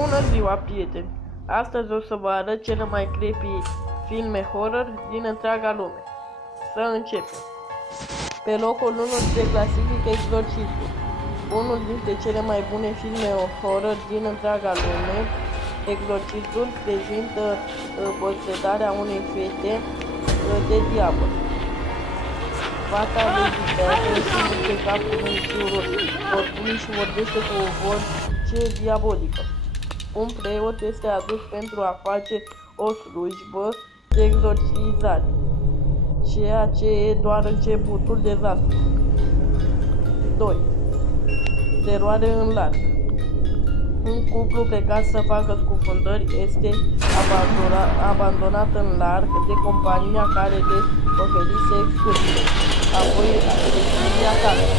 Bună ziua, prieteni! Astăzi o să vă arăt cele mai creepy filme horror din întreaga lume. Să începem! Pe locul 1 se clasifică Exorcistul, unul dintre cele mai bune filme horror din întreaga lume. Exorcistul prezintă posedarea unei fete de diavol. Fata legitează și duce capul în jurul corpului și vorbește cu o voce diabolică. Un preot este adus pentru a face o slujbă de exorcizare, ceea ce e doar începutul dezastrului. 2. Teroare în larg. Un cuplu plecat să facă scufundări este abandonat în larg de compania care le oferise excursie. Apoi deschiderea casei.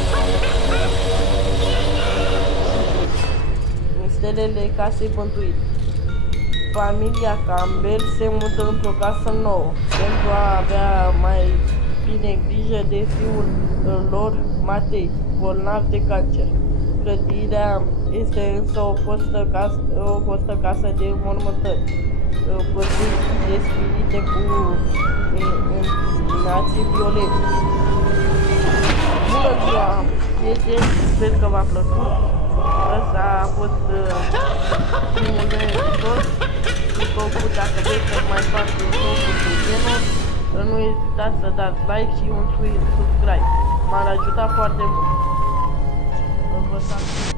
Mistelele casei bântuite. Familia Campbell se mută într-o casă nouă pentru a avea mai bine grijă de fiul lor, Matei, bolnav de cancer. Clădirea este însă o fostă casă de înmormântări, păzuită de spirite cu inclinații violente. Bună ziua, prieteni, sper că v-a plăcut. Ăsta a fost primul meu episod. Dacă vreți să mai fac un lucru de genul, nu ezitați să dați like și un subscribe. M-ar ajuta foarte mult. Vă salut!